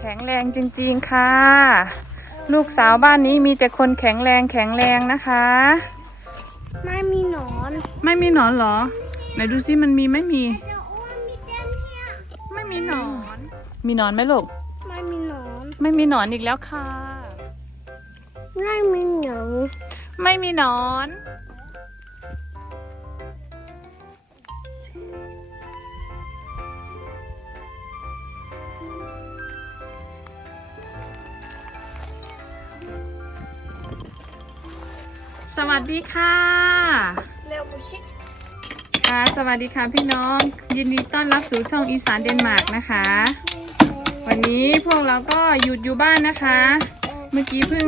แข็งแรงจริงๆค่ะ ลูกสาวบ้านนี้มีแต่คนแข็งแรงแข็งแรงนะคะ ไม่มีหนอน ไม่มีหนอนเหรอ ไหนดูซิมันมีไม่มีจะอ้วนมีเต็มเฮียไม่มีหนอน มีหนอนไหมลูก ไม่มีหนอน ไม่มีหนอนอีกแล้วค่ะ ไม่มีหนอน ไม่มีหนอน สวัสดีค่ะเร็วมุชิกค่ะ สวัสดีค่ะพี่น้อง ยินดีต้อนรับสู่ช่องอีสานเดนมาร์กนะคะ วันนี้พวกเราก็หยุดอยู่บ้านนะคะ เมื่อกี้เพิ่ง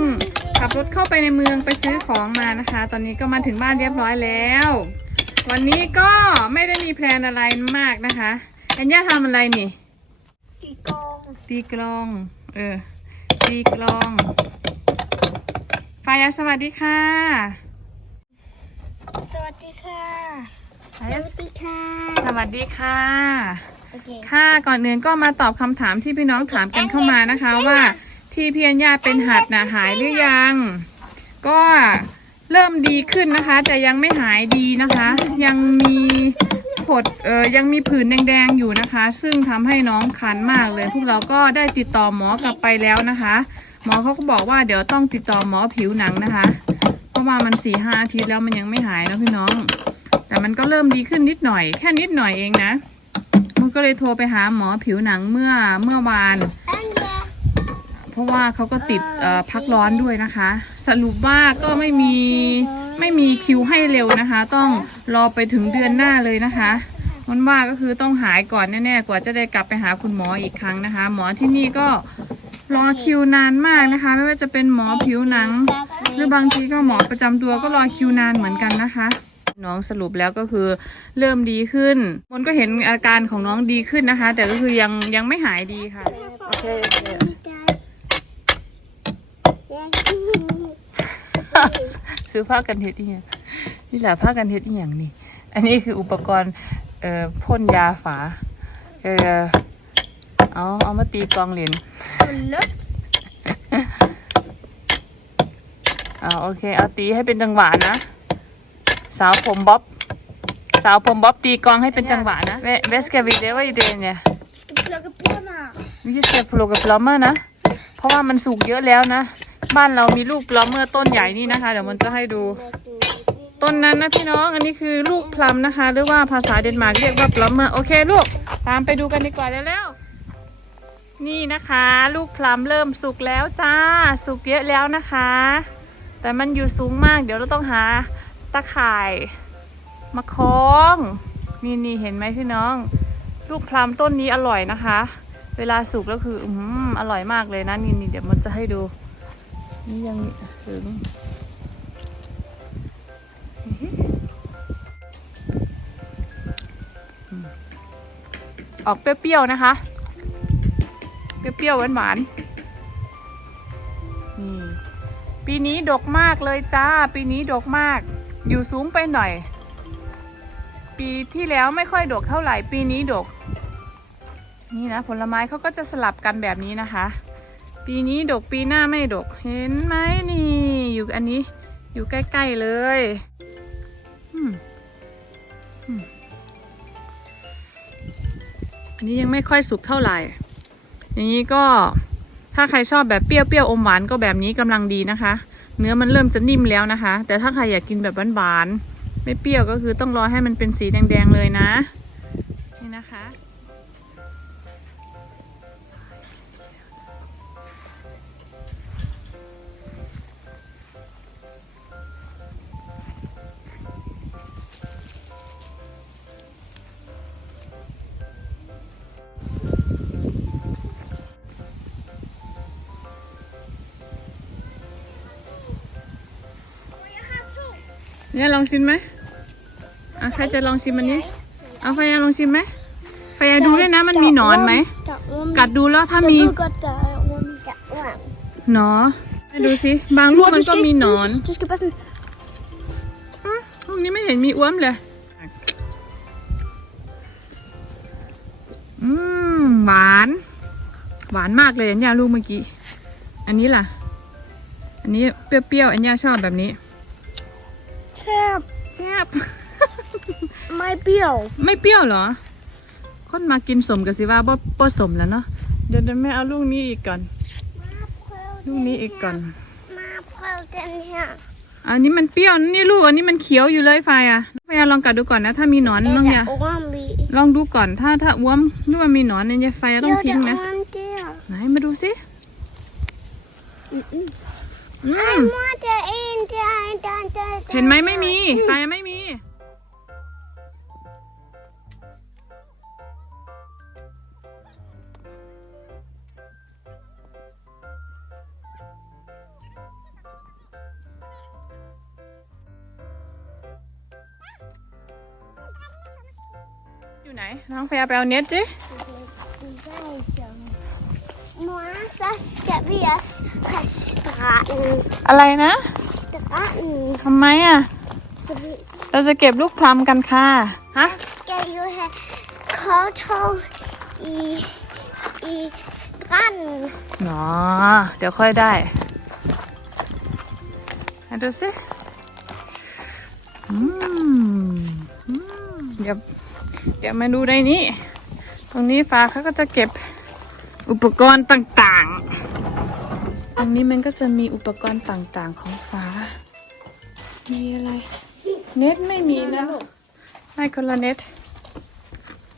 ขับรถเข้าไปในเมืองไปซื้อของมานะคะ ตอนนี้ก็มาถึงบ้านเรียบร้อยแล้ว วันนี้ก็ไม่ได้มีแพลนอะไรมากนะคะอัญญาทำอะไรนี่ ตีกอง ตีกลอง เออ ตีกลองฟายาสวัสดีค่ะ สวัสดีค่ะฟายาสวัสดีค่ะ สวัสดีค่ะโอเคค่ะก่อนอื่นก็มาตอบคำถามที่พี่น้องถามกันเข้ามานะคะว่า ที่พี่อัญญาเป็นหัดนะหายหรือยัง ก็เริ่มดีขึ้นนะคะ แต่ยังไม่หายดีนะคะ ยังมีผดเออยังมีผื่นแดงๆอยู่นะคะ ซึ่งทำให้น้องคันมากเลย พวกเราก็ได้ติดต่อหมอกลับไปแล้วนะคะ หมอเขาก็บอกว่าเดี๋ยวต้องติดต่อหมอผิวหนังนะคะ เพราะว่ามันสี่ห้าอาทิตย์แล้วมันยังไม่หายนะพี่น้อง แต่มันก็เริ่มดีขึ้นนิดหน่อย แค่นิดหน่อยเองนะ มันก็เลยโทรไปหาหมอผิวหนังเมื่อเมื่อวาน เพราะว่าเขาก็ติดพักร้อนด้วยนะคะ สรุปว่าก็ไม่มีไม่มีคิวให้เร็วนะคะ ต้องรอไปถึงเดือนหน้าเลยนะคะมันว่าก็คือต้องหายก่อนแน่ๆ กว่าจะได้กลับไปหาคุณหมออีกครั้งนะคะ หมอที่นี่ก็ รอคิวนานมากนะคะ ไม่ว่าจะเป็นหมอผิวหนัง หรือบางทีก็หมอประจำตัวก็รอคิวนานเหมือนกันนะคะ น้องสรุปแล้วก็คือเริ่มดีขึ้นมนก็เห็นอาการของน้องดีขึ้นนะคะ แต่ก็คือยังยังไม่หายดีค่ะโอเคโอเคซื้อผ้ากันเท็ดอีกอย่างนี่แหละผ้ากันเท็ดอีกอย่างนี่ อันนี้คืออุปกรณ์เอ่อพ่นยาฝาเออ เอาเอามาตีกลองเหรียญเลิศเอาโอเค เอาตีให้เป็นจังหวะนะ สาวผมบ๊อบ สาวผมบ๊อบตีกลองให้เป็นจังหวะนะเวเวสกาวิเดว่าอีเดนเนี่ยสกิปเลกกับพ่อน่ะวิสเซฟโลกับปลอมเมอร์นะ เพราะว่ามันสุกเยอะแล้วนะ บ้านเรามีลูกปลอมเมอร์ต้นใหญ่นี่นะคะ เดี๋ยวมันจะให้ดู ต้นนั้นนะพี่น้อง อันนี้คือลูกพลัมนะคะ หรือว่าภาษาเดนมาร์กเรียกว่าพลัมเมอร์ โอเคลูก ตามไปดูกันดีกว่าแล้วๆ นี่นะคะ ลูกพลัมเริ่มสุกแล้วจ้า สุกเยอะแล้วนะคะ แต่มันอยู่สูงมาก เดี๋ยวเราต้องหาตะข่าย มาคล้อง นี่นี่เห็นไหมพี่น้อง ลูกพลัมต้นนี้อร่อยนะคะ เวลาสุกแล้วคืออืมอร่อยมากเลยนะนี่นี่เดี๋ยวมันจะให้ดู นี่ยังถึงออกเปรี้ยวๆนะคะ เปรี้ยวๆหวานๆนี่ปีนี้ดกมากเลยจ้า ปีนี้ดกมาก อยู่สูงไปหน่อย ปีที่แล้วไม่ค่อยดกเท่าไหร่ปีนี้ดก นี่นะผลไม้เขาก็จะสลับกันแบบนี้นะคะ ปีนี้ดกปีหน้าไม่ดกเห็นไหมนี่ อยู่อันนี้อยู่ใกล้ๆเลยอันนี้ยังไม่ค่อยสุกเท่าไหร่ อย่างนี้ก็ถ้าใครชอบแบบเปรี้ยวๆอมหวานก็แบบนี้กำลังดีนะคะ เนื้อมันเริ่มจะนิ่มแล้วนะคะ แต่ถ้าใครอยากกินแบบหวานๆไม่เปรี้ยวก็คือต้องรอให้มันเป็นสีแดงๆเลยนะ นี่นะคะ เนี่ยลองชิมไหมอะใครจะลองชิมอันนี้ เอาไฟยาลองชิมไหมไฟยาดูด้วยนะมันมีหนอนไหม กัดดูแล้วถ้ามีก็จะอ้วนกะอ้วนหนอให้ดูสิบางลูกมันก็มีหนอนจะสกิปปัสอืมลูกนี้ไม่เห็นมีอ้วมเลย อืมหวาน หวานมากเลยอันยาลูกเมื่อกี้ อันนี้ล่ะ อันนี้เปรี้ยวๆอันยาชอบแบบนี้ แซ่บแซ่บไม่เปรี้ยว ไม่เปรี้ยวเหรอ คนมากินสมกับสิว่าบ่บ่สมแล้วเนาะเดี๋ยวเดี๋ยวแม่เอาลูกนี้อีกก่อน ลูกนี้อีกก่อน มาเพลเจนเนี่ยอันนี้มันเปรี้ยวนะนี่ลูกอันนี้มันเขียวอยู่เลยไฟอะไฟอะลองกัดดูก่อนนะ ถ้ามีหนอนน้องยาโอ้ยมีลองดูก่อนถ้าถ้าอ้วมนึกว่ามีหนอนเนี่ยไฟต้องทิ้งนะเดี๋ยวไหนมาดูสิ อืมอืมอืมมาจะเอ็นจะจะจะเห็นไหมไม่มีไฟไม่มีอยู่ไหนน้องเฟียไปเอาเน็ตจิ Moi, så skal vi også på stranden. อะไรนะ Stranden. ทำไมอะ Fordi เราจะเก็บลูกพลัมกันค่ะ ฮะ skal jo have kortog i, i stranden. หนอเดี๋ยวค่อยได้มาดูสิ อืมอืมเดี๋ยวเดี๋ยวมาดูในนี้ ตรงนี้ฟ้าเขาก็จะเก็บ อุปกรณ์ต่างๆ ตรงนี้มันก็จะมีอุปกรณ์ต่างๆของฟ้า มีอะไร เน็ตไม่มีนะลูกได้คนละเน็ต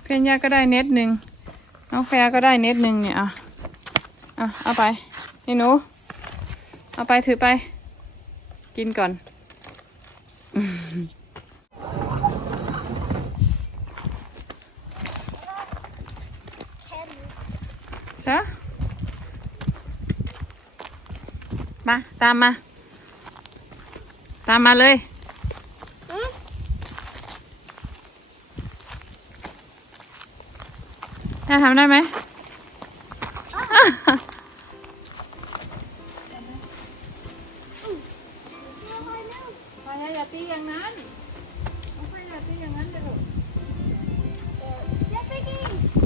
เพียนยาก็ได้เน็ตหนึ่ง น้องแฟก็ได้เน็ตหนึ่งเนี่ยอะอะเอาไป นี่หนู เอาไปถือไป กินก่อน ซะมาตามมา ตามมาเลย Mm. น่าทำได้ไหมพายอย่าตีอย่างนั้นน้อยอย่าตีอย่างนั้นเลยลูก Jeg fik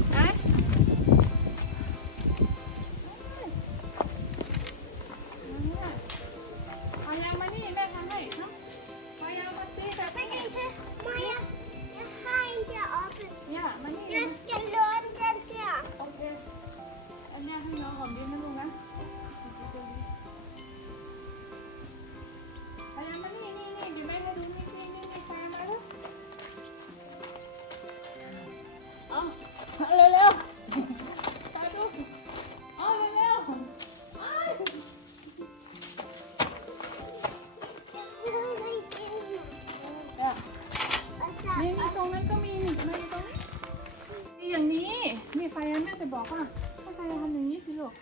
ถ้าไฟทำอย่างนี้สิลูก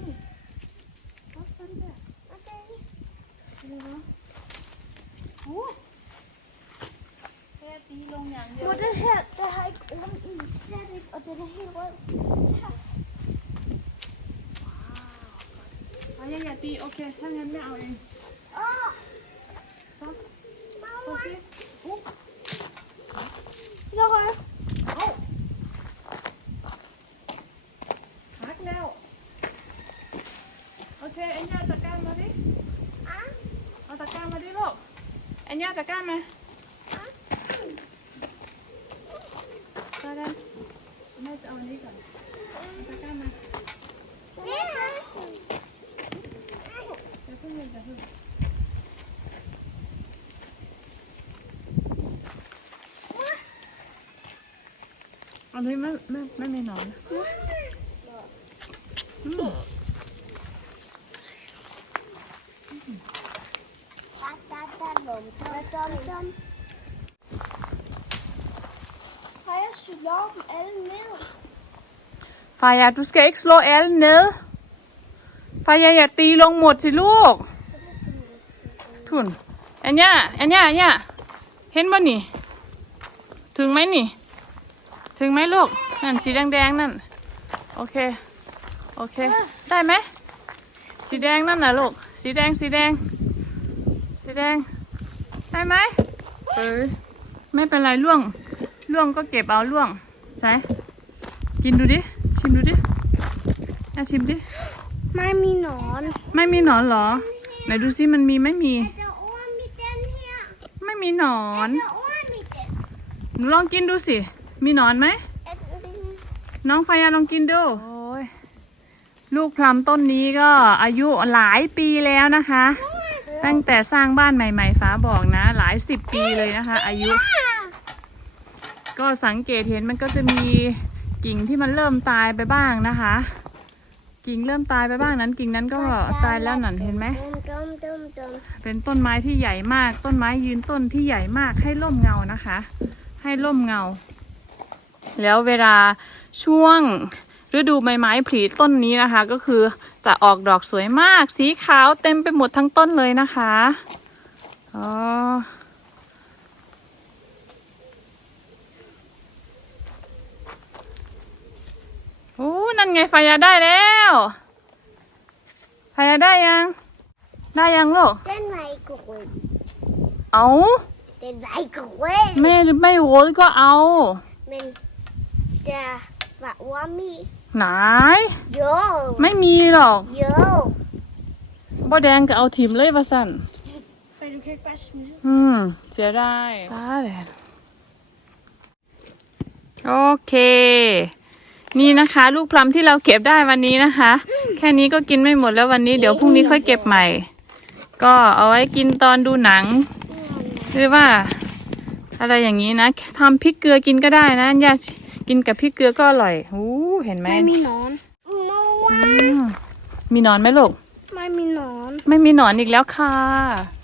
นี่เอาไปดิ Okay. เดี๋ยวนะโอ้แค่ตีลงอย่างเดียว Hvor det her, der har ikke orm i, slet ikke, og den er helt rød. Her. เอาอย่าอย่าตีโอเค ถ้างั้นไม่เอาเอง Åh, ซัก mamma. โอเคอุ๊บ Jeg rød. หักแล้ว โอเคเอ็นย่าตะกร้ามาดิ Ah, เอาตะกร้ามาดิลูกเอ็นย่า ตะกร้ามาก็ได้แม่จะเอาอันนี้ก่อนเอาตะกร้ามา ja. เดี๋ยวเพิ่งเลยเดี๋ยวเพิ่งอันนี้ไม่ไม่ไม่มีหนอนอืม dum, dum, dum. Har jeg slår dem alle ned? ฟายา du skal ikke slå alle ned ฟายาอย่าตีลงหมดสิลูกทุนอันเนี้ยอันเนี้ยอันเนี้ยเห็นบ่นี่ถึงไหมนี่ ถึงไหมลูก นั่นสีแดงๆนั่น โอเค โอเค ได้ไหม สีแดงนั่นน่ะลูก สีแดง สีแดง สีแดง ได้ไหมเออไม่เป็นไรล่วงล่วงก็เก็บเอาล่วงใช่กินดูดิชิมดูดิอะชิมดิไม่มีหนอน ไม่มีหนอนเหรอ ไหนดูซิมันมีไม่มีจะอ้วนมีเต้นเฮียไม่มีหนอนจะอ้วนมีเต้นหนูลองกินดูสิ มีหนอนไหมเอ็ดดิ้งน้องฟายาลองกินดูโอ้ยลูกพลัมต้นนี้ก็อายุหลายปีแล้วนะคะ ตั้งแต่สร้างบ้านใหม่ ๆ ฟ้าบอกนะ หลายสิบปีเลยนะคะ อายุ ก็สังเกตเห็นมันก็จะมีกิ่งที่มันเริ่มตายไปบ้างนะคะ กิ่งเริ่มตายไปบ้างนั้น กิ่งนั้นก็ตายแล้วนั่นเห็นไหมดมดมดมเป็นต้นไม้ที่ใหญ่มาก ต้นไม้ยืนต้นที่ใหญ่มากให้ร่มเงานะคะ ให้ร่มเงา แล้วเวลาช่วง ฤดูใบไม้ผลิต้นนี้นะคะ ก็คือจะออกดอกสวยมาก สีขาวเต็มไปหมดทั้งต้นเลยนะคะอ๋อโอ้นั่นไงไฟยาได้แล้วไฟยาได้ยัง ได้ยังลูกเต้นไรกุยเอาเต้นไรกุยไม่ไม่โว้ยก็เอามันจะแบบว่ามี ไหน โยไม่มีหรอกโยบ่แดงก็เอาถิ่มเลยว่าสั่นไปดูแค่แป๊บนึงอืม เสียได้ซาแหละโอเค นี่นะคะ ลูกพลัมที่เราเก็บได้วันนี้นะคะ แค่นี้ก็กินไม่หมดแล้ววันนี้เดี๋ยวพรุ่งนี้ค่อยเก็บใหม่ ก็เอาไว้กินตอนดูหนัง หรือว่า อะไรอย่างนี้นะทำพริกเกลือกินก็ได้นะอยากกินกับพริกเกลือก็อร่อยอู้ เห็นไหมไม่มีหนอนมาวาอืมมีหนอนไหมลูก ไม่มีหนอนไม่มีหนอนอีกแล้วค่ะ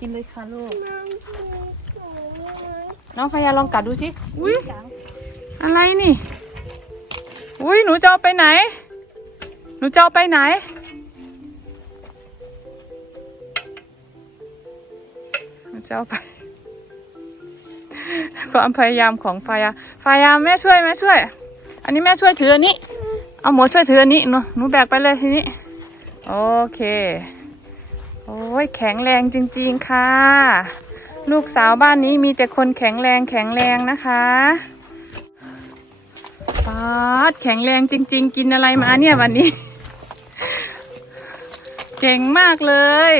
กินเลยค่ะลูก น้องพยาลองกัดดูสิ อุ้ยอะไรนี่ อุ้ยหนูจะเอาไปไหน หนูจะเอาไปไหน หนูจะเอาไป ความพยายามของฟายาฟายาแม่ช่วยแม่ช่วย อันนี้แม่ช่วยถืออันนี้ เอาหมูช่วยถืออันนี้หนูหนูแบกไปเลยทีนี้ โอเค โอ้ยแข็งแรงจริง ๆค่ะ ลูกสาวบ้านนี้มีแต่คนแข็งแรงแข็งแรงนะคะป๊าดแข็งแรงจริง ๆ กินอะไรมาเนี่ยวันนี้ เก่งมากเลย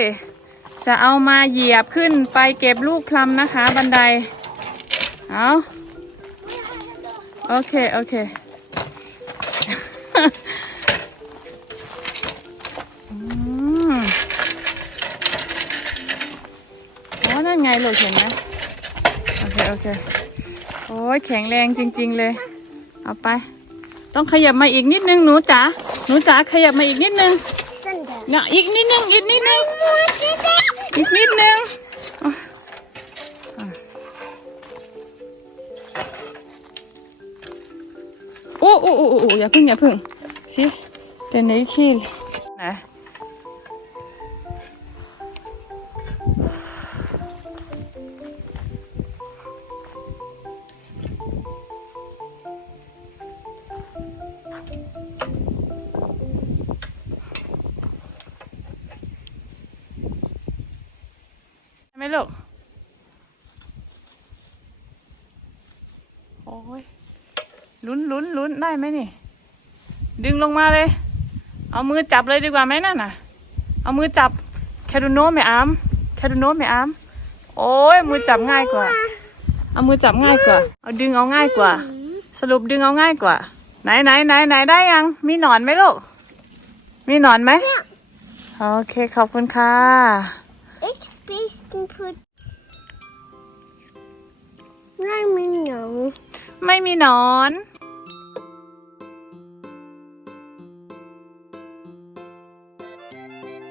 จะเอามาเหยียบขึ้นไปเก็บลูกพลัมนะคะ บันได เอาโอเค โอเค ไงลูกเห็นไหมโอเค โอเค โอ้ยแข็งแรงจริง ๆ เลย เอาไป ต้องขยับมาอีกนิดนึงหนูจ๋า หนูจ๋าขยับมาอีกนิดนึงสันเดอร์เนี่ยอีกนิดนึง อีกนิดนึง อีกนิดนึงอะอะโอ้โอ้โอ้โอ้อย่าพึ่งอย่าพึ่งสิเจนไหนขี้ ได้ไหมนี่ ดึงลงมาเลย เอามือจับเลยดีกว่าไหมนั่นน่ะ เอามือจับแคดูโนไม่อามแคดูโนไม่อามโอ้ยมือจับง่ายกว่า เอามือจับง่ายกว่า เอาดึงเอาง่ายกว่า สรุปดึงเอาง่ายกว่า ไหนไหนไหนไหนได้ยัง มีหนอนไหมลูก มีหนอนไหมโอเคขอบคุณค่ะ Ik spaced put ไม่มีหนอน ไม่มีหนอน Música